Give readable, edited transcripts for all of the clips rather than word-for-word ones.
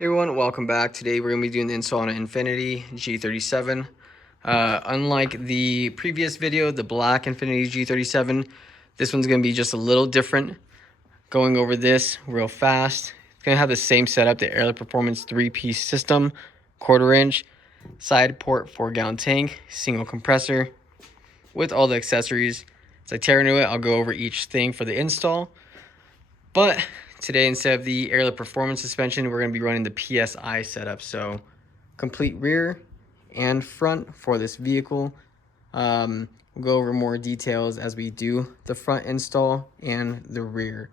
Hey everyone, welcome back. Today we're going to be doing the install on an Infiniti G37. Unlike the previous video, the black Infiniti G37, this one's going to be just a little different. Going over this real fast. It's going to have the same setup, the Airlift Performance 3-piece system, 1/4 inch, side port 4-gallon tank, single compressor, with all the accessories. As I tear into it, I'll go over each thing for the install. But today, instead of the Airlift Performance suspension, we're going to be running the PSI setup. So complete rear and front for this vehicle. We'll go over more details as we do the front install and the rear.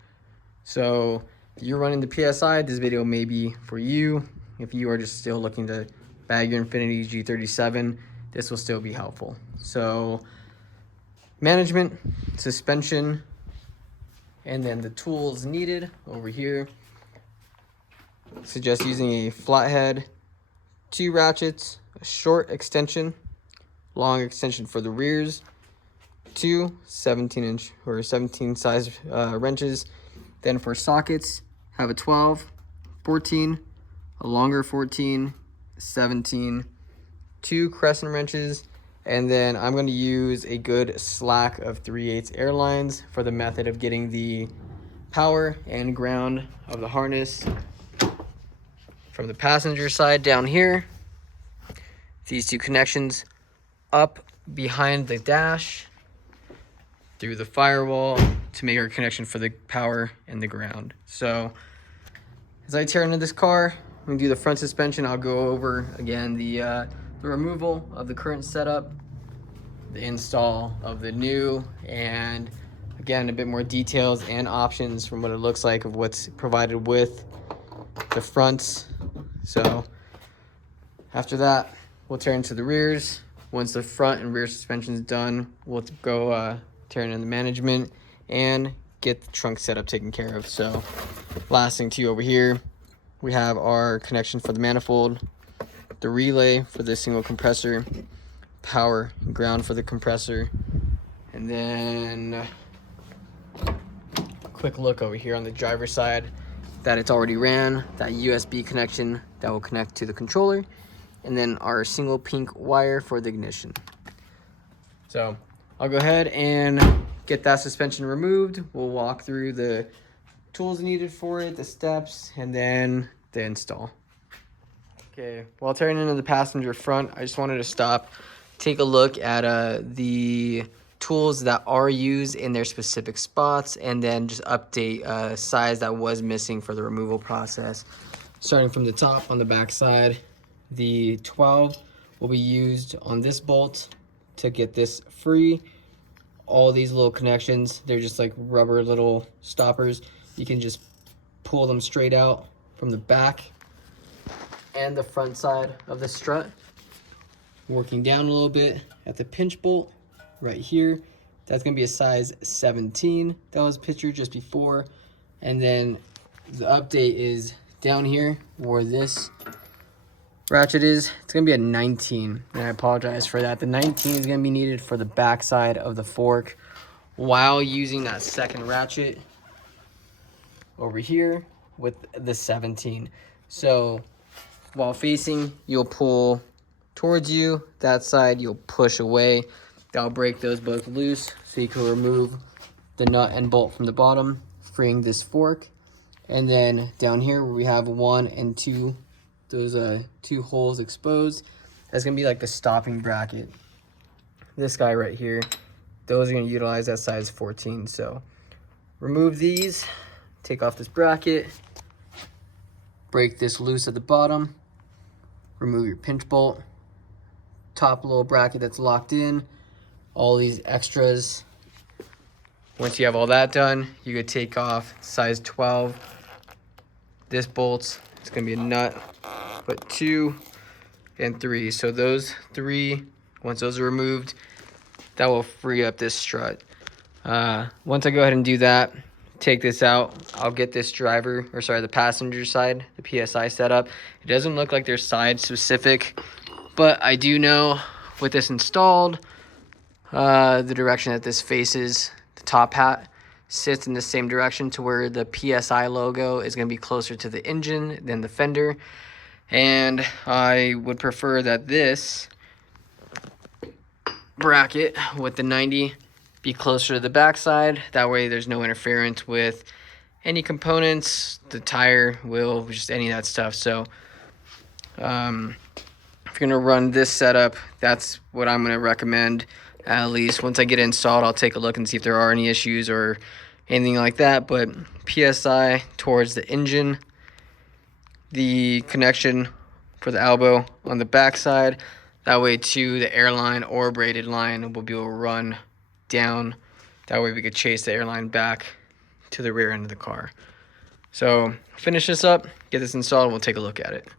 So if you're running the PSI, this video may be for you. If you are just still looking to bag your Infiniti G37, this will still be helpful. So management, suspension, and then the tools needed over here. Suggest using a flathead, 2 ratchets, a short extension, long extension for the rears, 2 17-inch or 17 size wrenches. Then for sockets, have a 12, 14, a longer 14, 17, 2 crescent wrenches, and then I'm going to use a good slack of 3/8 airlines for the method of getting the power and ground of the harness from the passenger side down here. These 2 connections up behind the dash through the firewall to make our connection for the power and the ground. So as I tear into this car, I'm going to do the front suspension. I'll go over again the removal of the current setup, the install of the new, and again a bit more details and options from what it looks like of what's provided with the fronts. So after that, we'll tear into the rears. Once the front and rear suspension is done, we'll go tear into the management and get the trunk setup taken care of. So last thing too over here, we have our connection for the manifold, the relay for the single compressor, power and ground for the compressor, and then a quick look over here on the driver's side that it's already ran, that USB connection that will connect to the controller, and then our single pink wire for the ignition. So I'll go ahead and get that suspension removed. We'll walk through the tools needed for it, the steps, and then the install. Okay, while tearing into the passenger front, I just wanted to stop, take a look at the tools that are used in their specific spots, and then just update size that was missing for the removal process. Starting from the top on the back side, the 12 will be used on this bolt to get this free. All these little connections, they're just like rubber little stoppers. You can just pull them straight out from the back and the front side of the strut. Working down a little bit at the pinch bolt right here, that's gonna be a size 17. That was pictured just before. And then the update is down here where this ratchet is. It's gonna be a 19, and I apologize for that. The 19 is gonna be needed for the back side of the fork while using that second ratchet over here with the 17. So while facing, you'll pull towards you, that side you'll push away. That'll break those both loose, so you can remove the nut and bolt from the bottom, freeing this fork. And then down here where we have 1 and 2, those 2 holes exposed, that's gonna be like the stopping bracket. This guy right here, those are gonna utilize that size 14. So remove these, take off this bracket, break this loose at the bottom, remove your pinch bolt, top little bracket that's locked in, all these extras. Once you have all that done, you could take off size 12. This bolt's, it's gonna be a nut, put 2 and 3. So those 3, once those are removed, that will free up this strut. Once I go ahead and do that, take this out, I'll get this the passenger side, the PSI setup. It doesn't look like they're side specific, but I do know with this installed, the direction that this faces, the top hat. sits in the same direction to where the PSI logo is going to be closer to the engine than the fender. And I would prefer that this bracket with the 90 be closer to the backside. That way there's no interference with any components, the tire, wheel, just any of that stuff. So if you're gonna run this setup, that's what I'm gonna recommend. At least once I get it installed, I'll take a look and see if there are any issues or anything like that. But PSI towards the engine, the connection for the elbow on the back side. That way too, the airline or braided line will be able to run down. That way we could chase the airline back to the rear end of the car. So finish this up, get this installed, and we'll take a look at it.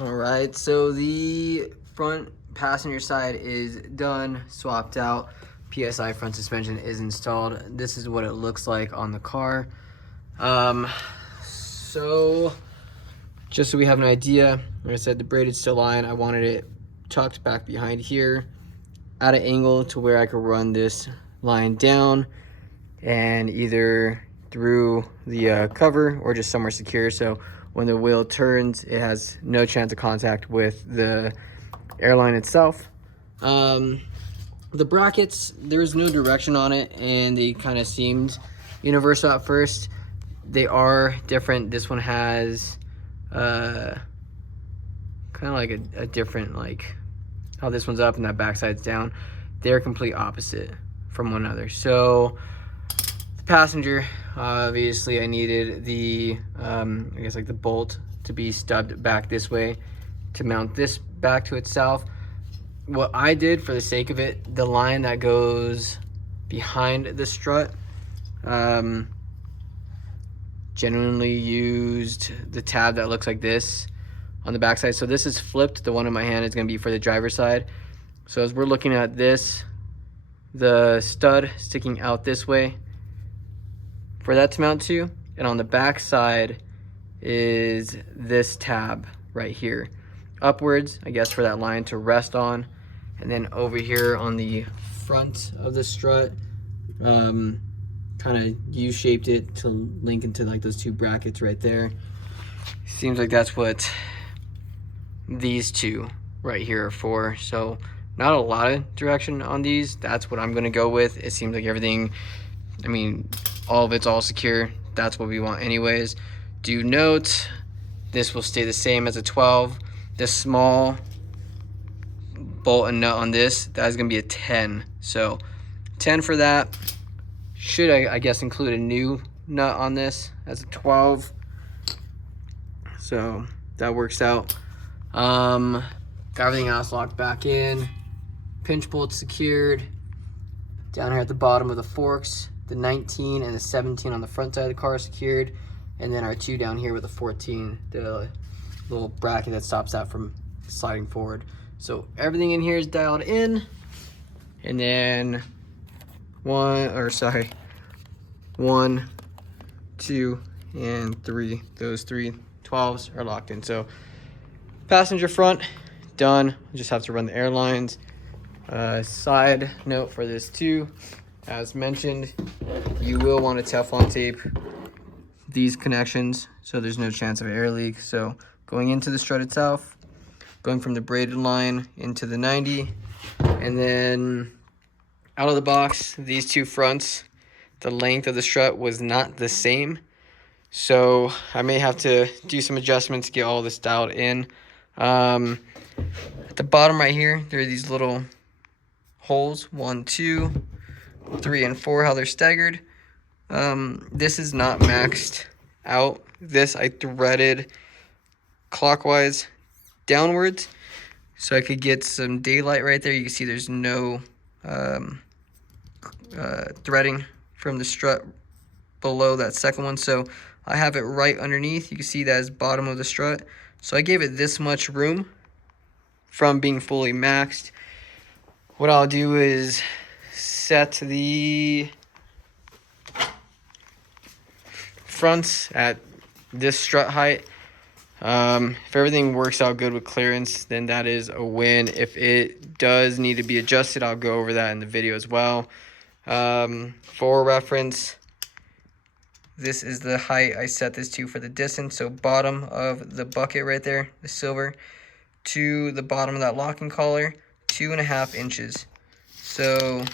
All right, so the front passenger side is done, swapped out. PSI front suspension is installed. This is what it looks like on the car. So just so we have an idea, like I said, the braided's still on. I wanted it tucked back behind here at an angle to where I could run this line down and either through the cover or just somewhere secure, so when the wheel turns it has no chance of contact with the airline itself. The brackets, there was no direction on it and they kind of seemed universal at first. They are different. This one has kind of like a different, like how this one's up and that backside's down. They're complete opposite from one another. So the passenger, obviously I needed the I guess like the bolt to be stubbed back this way to mount this back to itself. What I did for the sake of it, the line that goes behind the strut, genuinely used the tab that looks like this on the backside. So this is flipped. The one in my hand is going to be for the driver's side. So as we're looking at this, the stud sticking out this way for that to mount to, and on the back side is this tab right here, upwards, I guess, for that line to rest on. And then over here on the front of the strut, kind of U-shaped it to link into like those two brackets right there. Seems like that's what these two right here are for. So not a lot of direction on these. That's what I'm gonna go with. It seems like everything, I mean, all of it's all secure. That's what we want anyways. Do note, this will stay the same as a 12. This small bolt and nut on this, that is gonna be a 10. So 10 for that. Should I guess include a new nut on this as a 12. So that works out. Got everything else locked back in. Pinch bolts secured. Down here at the bottom of the forks, the 19 and the 17 on the front side of the car are secured. And then our two down here with the 14, the little bracket that stops that from sliding forward. So everything in here is dialed in. And then 1, 2, and 3. Those 3 12s are locked in. So passenger front, done. Just have to run the airlines. Side note for this too, as mentioned, you will want to Teflon tape these connections so there's no chance of air leak. So going into the strut itself, going from the braided line into the 90, and then out of the box, these two fronts, the length of the strut was not the same. So I may have to do some adjustments to get all this dialed in. At the bottom right here, there are these little holes, 1, 2, 3, and 4, how they're staggered. This is not maxed out. This I threaded clockwise downwards so I could get some daylight right there. You can see there's no threading from the strut below that second one, so I have it right underneath. You can see that is bottom of the strut, so I gave it this much room from being fully maxed. What I'll do is set the fronts at this strut height. If everything works out good with clearance, then that is a win. If it does need to be adjusted, I'll go over that in the video as well. For reference, this is the height I set this to for the distance. So bottom of the bucket right there, the silver, to the bottom of that locking collar, 2.5 inches. So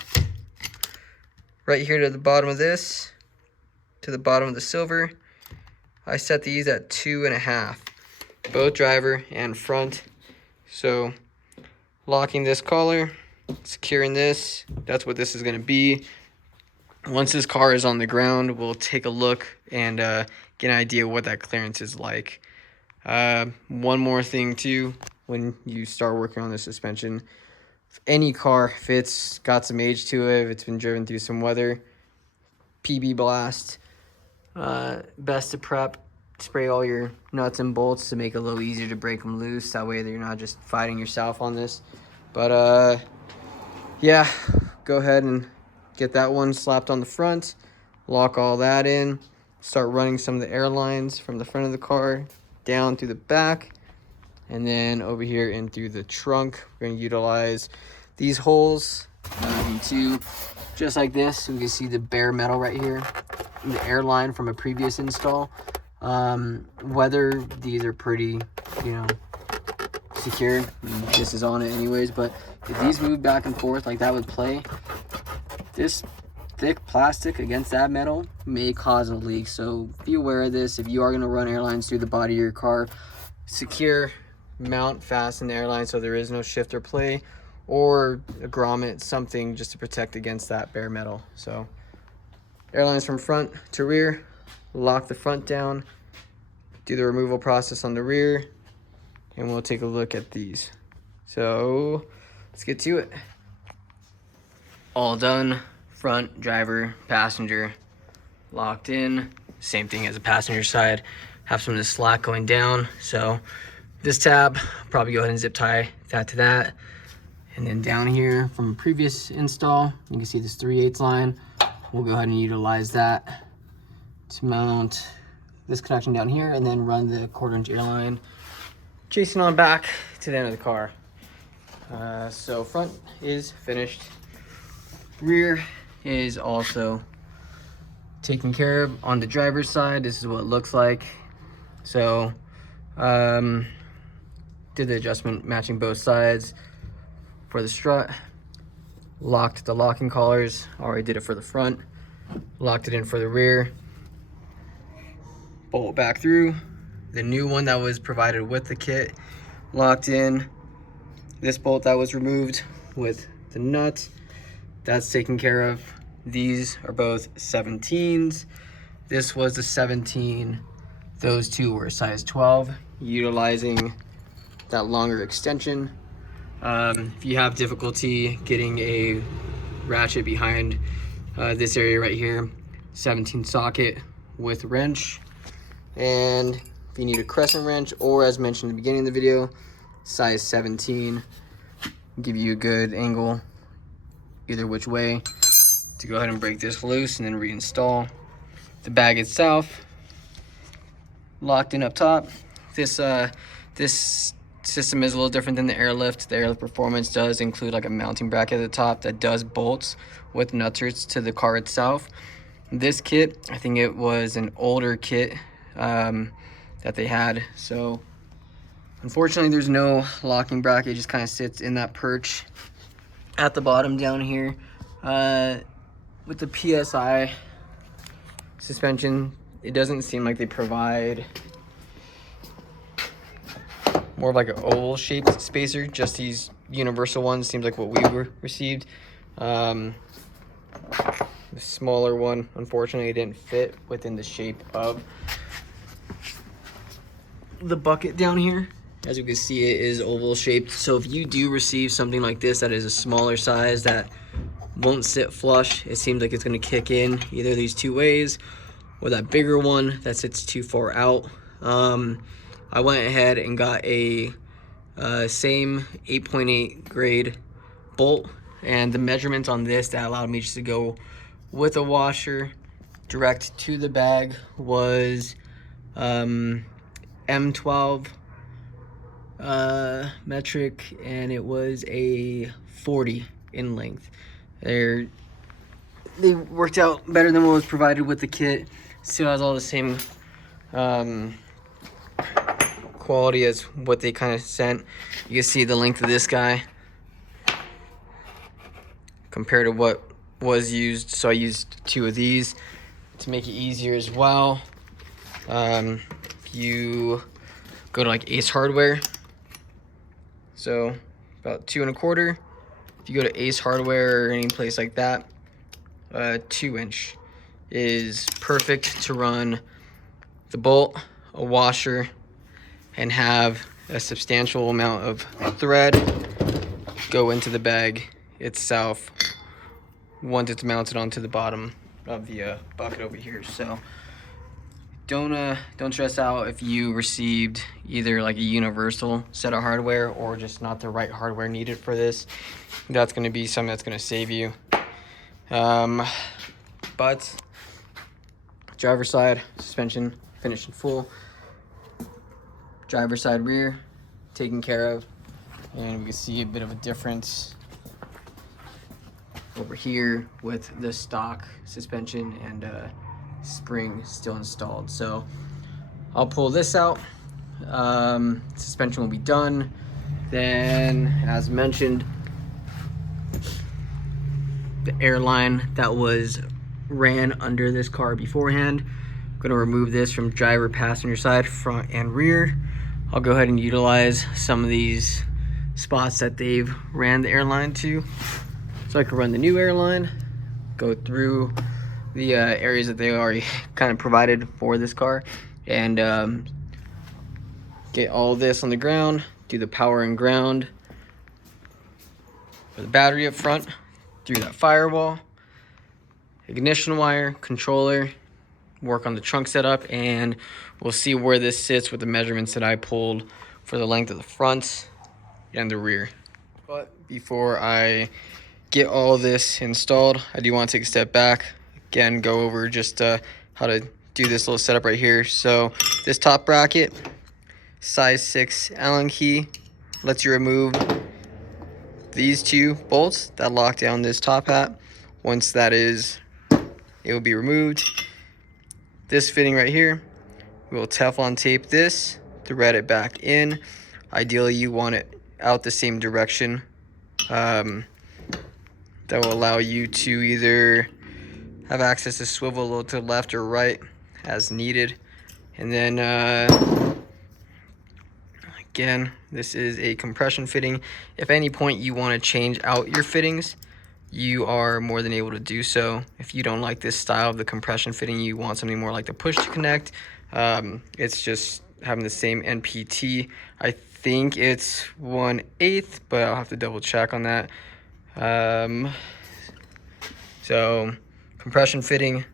right here to the bottom of this, to the bottom of the silver, I set these at 2.5, both driver and front. So locking this collar, securing this, that's what this is going to be. Once this car is on the ground, we'll take a look and get an idea what that clearance is like. One more thing too, when you start working on the suspension, if any car, if it's got some age to it, if it's been driven through some weather, PB blast, best to prep, spray all your nuts and bolts to make it a little easier to break them loose. That way that you're not just fighting yourself on this. But yeah, go ahead and get that one slapped on the front, lock all that in, start running some of the air lines from the front of the car down through the back, and then over here in through the trunk. We're going to utilize these holes to just like this. So we can see the bare metal right here, the airline from a previous install. Whether these are pretty, secured. This is on it anyways, but if these move back and forth like that would play, this thick plastic against that metal may cause a leak. So be aware of this. If you are going to run airlines through the body of your car, secure, mount, fasten the airline so there is no shift or play, or a grommet, something just to protect against that bare metal. So airlines from front to rear, lock the front down, do the removal process on the rear, and we'll take a look at these. So let's get to it. All done, front, driver, passenger, locked in. Same thing as the passenger side. Have some of the slack going down. So this tab, probably go ahead and zip tie that to that. And then down here from a previous install, you can see this 3/8 line. We'll go ahead and utilize that to mount this connection down here and then run the 1/4 inch airline chasing on back to the end of the car. So front is finished. Rear is also taken care of. On the driver's side, this is what it looks like. So did the adjustment matching both sides for the strut, locked the locking collars, already did it for the front, locked it in for the rear, bolt back through. The new one that was provided with the kit, locked in. This bolt that was removed with the nut, that's taken care of. These are both 17s. This was the 17. Those two were size 12, utilizing that longer extension. If you have difficulty getting a ratchet behind this area right here, 17 socket with wrench. And if you need a crescent wrench, or as mentioned in the beginning of the video, size 17, give you a good angle either which way to go ahead and break this loose and then reinstall. The bag itself locked in up top. This system is a little different than the Airlift. The Airlift Performance does include like a mounting bracket at the top that does bolts with nutsers to the car itself. This kit, I think it was an older kit that they had. So unfortunately there's no locking bracket. It just kind of sits in that perch at the bottom down here. With the PSI suspension, it doesn't seem like they provide more of like an oval shaped spacer. Just these universal ones seems like what we received. The smaller one unfortunately didn't fit within the shape of the bucket down here. As you can see, it is oval shaped. So if you do receive something like this that is a smaller size that won't sit flush, it seems like it's going to kick in either these two ways, or that bigger one that sits too far out. I went ahead and got a same 8.8 grade bolt, and the measurements on this that allowed me just to go with a washer direct to the bag was M12 metric, and it was a 40 in length. They're they worked out better than what was provided with the kit. Still has all the same quality as what they kind of sent. You can see the length of this guy compared to what was used. So I used 2 of these to make it easier as well. If you go to like Ace Hardware, so about 2 1/4. If you go to Ace Hardware or any place like that, 2-inch is perfect to run the bolt, a washer, and have a substantial amount of thread go into the bag itself once it's mounted onto the bottom of the bucket over here. So don't stress out if you received either like a universal set of hardware or just not the right hardware needed for this. That's going to be something that's going to save you. But driver side suspension finished in full, driver side rear taken care of, and we can see a bit of a difference over here with the stock suspension and spring still installed. So I'll pull this out. Suspension will be done. Then, as mentioned, the airline that was ran under this car beforehand, I'm going to remove this from driver passenger side, front and rear. I'll go ahead and utilize some of these spots that they've ran the airline to, so I can run the new airline, go through the areas that they already kind of provided for this car, and get all this on the ground, do the power and ground for the battery up front, through that firewall, ignition wire, controller, work on the trunk setup, and we'll see where this sits with the measurements that I pulled for the length of the front and the rear. But before I get all this installed, I do want to take a step back, again, go over just how to do this little setup right here. So this top bracket, size 6 Allen key, lets you remove these 2 bolts that lock down this top hat. Once that is, it will be removed. This fitting right here, we will Teflon tape this, thread it back in. Ideally, you want it out the same direction. That will allow you to either have access to swivel a little to the left or right as needed. And then again, this is a compression fitting. If at any point you want to change out your fittings, you are more than able to do so. If you don't like this style of the compression fitting, you want something more like the push to connect, it's just having the same NPT. I think it's 1/8, but I'll have to double check on that. So compression fitting,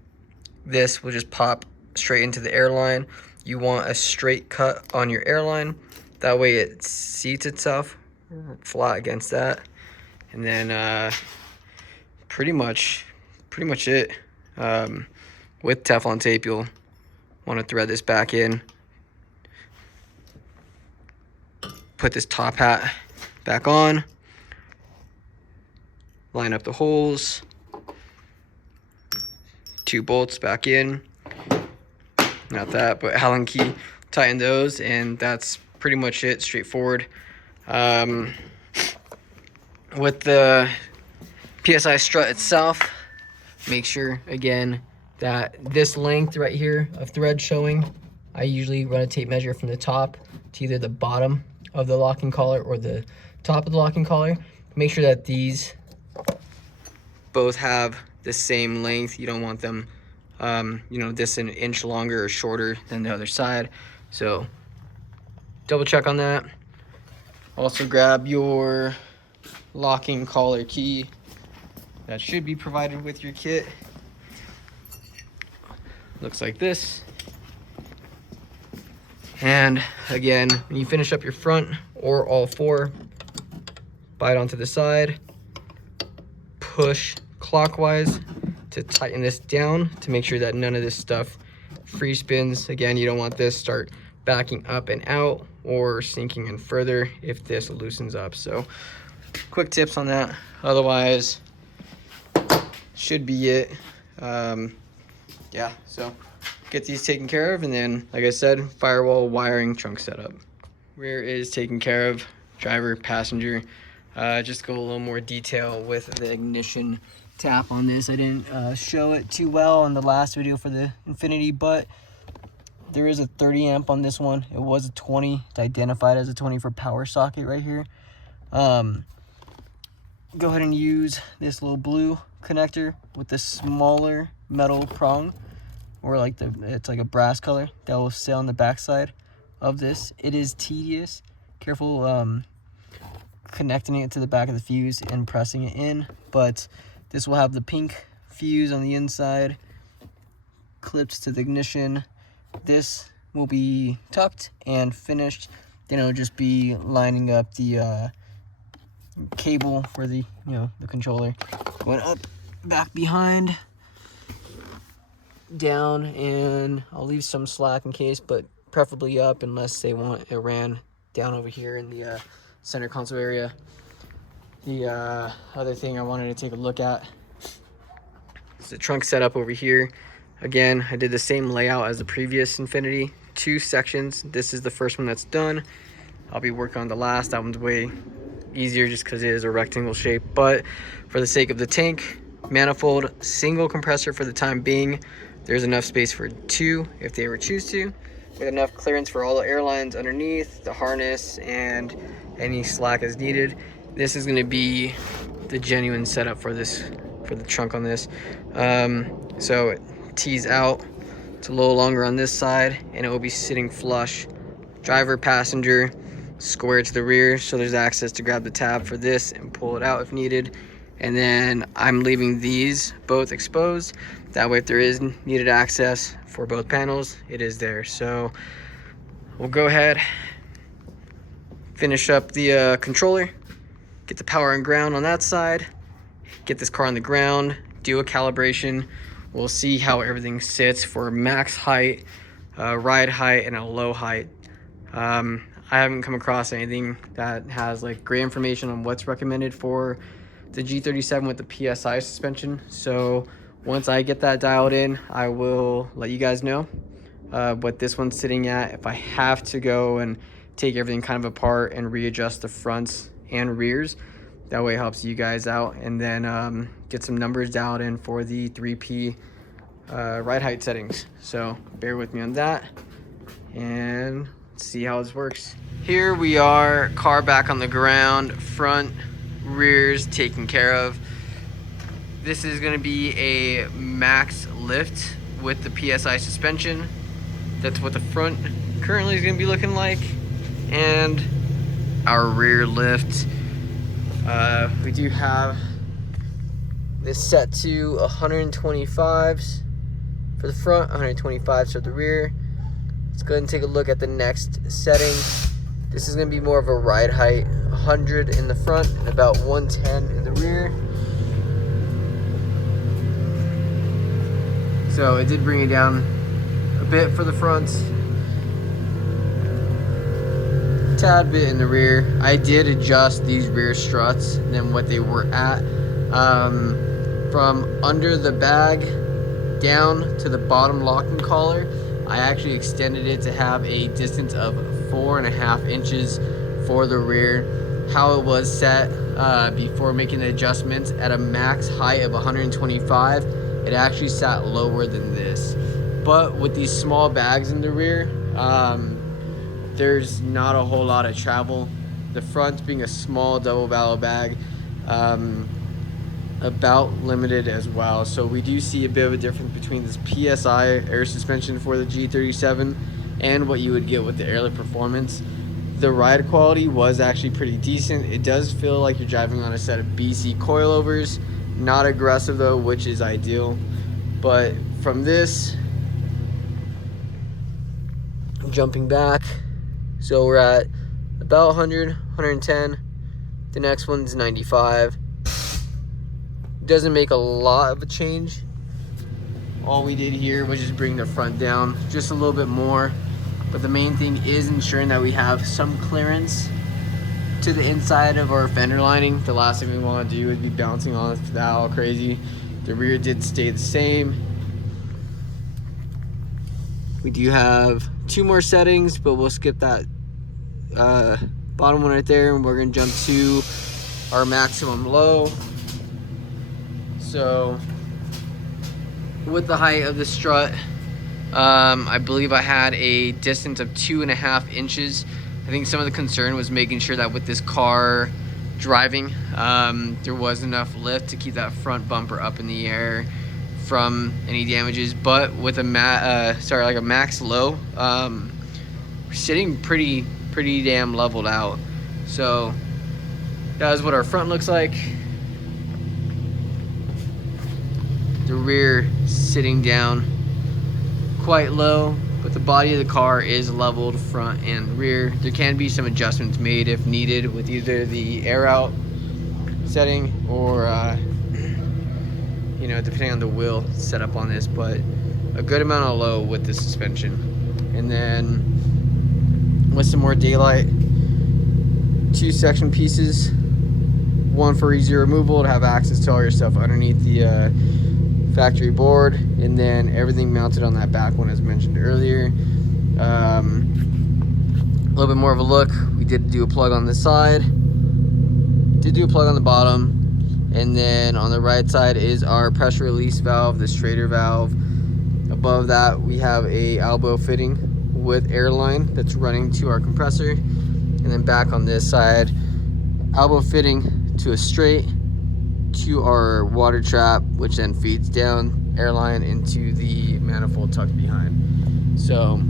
this will just pop straight into the airline. You want a straight cut on your airline, that way it seats itself flat against that. And then pretty much it. With Teflon tape, you'll want to thread this back in, put this top hat back on, line up the holes, 2 bolts back in, not that, but Allen key, tighten those, and that's pretty much it, straightforward. With the PSI strut itself, make sure again that this length right here of thread showing, I usually run a tape measure from the top to either the bottom of the locking collar or the top of the locking collar. Make sure that these both have the same length. You don't want them this an inch longer or shorter than the other side, so double check on that. Also grab your locking collar key that should be provided with your kit. Looks like this. And again, when you finish up your front or all 4, bite onto the side, push clockwise to tighten this down to make sure that none of this stuff free spins. Again, you don't want this start backing up and out or sinking in further if this loosens up. So quick tips on that. Otherwise, should be it. Yeah, so get these taken care of, and then, like I said, firewall, wiring, trunk setup. Rear is taken care of, driver, passenger. Just go a little more detail with the ignition tap on this. I didn't show it too well on the last video for the Infiniti, but there is a 30 amp on this one. It was a 20. It's identified as a 20 for power socket right here. Go ahead and use this little blue connector with the smaller metal prong, or like it's like a brass color that will sit on the back side of this. It is tedious. Careful connecting it to the back of the fuse and pressing it in, but this will have the pink fuse on the inside, clips to the ignition. This will be tucked and finished. Then it'll just be lining up the cable for the the controller, going up, back behind, down, and I'll leave some slack in case, but preferably up unless they want it ran down over here in the center console area. The other thing I wanted to take a look at is the trunk setup over here. Again, I did the same layout as the previous Infiniti, 2 sections. This is the first one that's done. I'll be working on the last. That one's way easier just because it is a rectangle shape, but for the sake of the tank, manifold, single compressor for the time being. There's enough space for 2 if they ever choose to, with enough clearance for all the air lines underneath, the harness, and any slack as needed. This is going to be the genuine setup for this, for the trunk on this. So it tees out. It's a little longer on this side, and it will be sitting flush. Driver, passenger, square to the rear, so there's access to grab the tab for this and pull it out if needed. And then I'm leaving these both exposed. That way, if there is needed access for both panels, it is there. So we'll go ahead, finish up the controller, get the power and ground on that side, get this car on the ground, do a calibration. We'll see how everything sits for max height, ride height, and a low height. I haven't come across anything that has like great information on what's recommended for the G37 with the PSI suspension. So once I get that dialed in, I will let you guys know what this one's sitting at. If I have to go and take everything kind of apart and readjust the fronts and rears, that way it helps you guys out. And then get some numbers dialed in for the 3P ride height settings. So bear with me on that, and let's see how this works. Here we are, car back on the ground, front, rears taken care of. This is going to be a max lift with the PSI suspension. That's what the front currently is going to be looking like. And our rear lift, we do have this set to 125s for the front, 125s for the rear. Let's go ahead and take a look at the next setting. This is going to be more of a ride height, 100 in the front and about 110 in the rear. So it did bring it down a bit for the front, tad bit in the rear. I did adjust these rear struts than what they were at. From under the bag down to the bottom locking collar, I actually extended it to have a distance of 4.5 inches for the rear. How it was set before making the adjustments at a max height of 125, it actually sat lower than this. But with these small bags in the rear, there's not a whole lot of travel. The front being a small double barrel bag, about limited as well. So we do see a bit of a difference between this PSI air suspension for the G37 and what you would get with the Airlift Performance. The ride quality was actually pretty decent. It does feel like you're driving on a set of BC coilovers. Not aggressive though, which is ideal. But from this, jumping back, so we're at about 100, 110. The next one's 95. Doesn't make a lot of a change. All we did here was just bring the front down just a little bit more. But the main thing is ensuring that we have some clearance to the inside of our fender lining. The last thing we want to do is be bouncing on that all crazy. The rear did stay the same. We do have 2 more settings, but we'll skip that bottom one right there, and we're gonna jump to our maximum low. So with the height of the strut, I believe I had a distance of 2.5 inches. I think some of the concern was making sure that with this car driving, there was enough lift to keep that front bumper up in the air from any damages. But with a max low, we're sitting pretty damn leveled out. So that is what our front looks like. The rear sitting down quite low, but the body of the car is leveled front and rear. There can be some adjustments made if needed with either the air out setting or you know, depending on the wheel setup on this, but a good amount of low with the suspension. And then with some more daylight, 2 section pieces, one for easy removal to have access to all your stuff underneath the factory board, and then everything mounted on that back one as mentioned earlier. A little bit more of a look. We did do a plug on this side, did do a plug on the bottom, and then on the right side is our pressure release valve, the straighter valve. Above that we have a elbow fitting with air line that's running to our compressor, and then back on this side, elbow fitting to a straight to our water trap, which then feeds down airline into the manifold tucked behind. So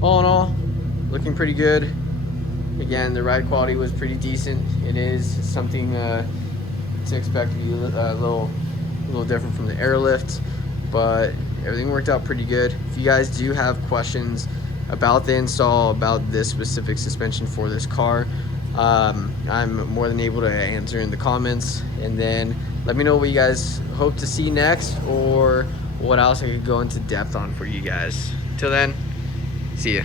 all in all, looking pretty good. Again, the ride quality was pretty decent. It is something to expect to be a little different from the Airlift, but everything worked out pretty good. If you guys do have questions about the install, about this specific suspension for this car, I'm more than able to answer in the comments, and then let me know what you guys hope to see next or what else I could go into depth on for you guys. Till then, see ya.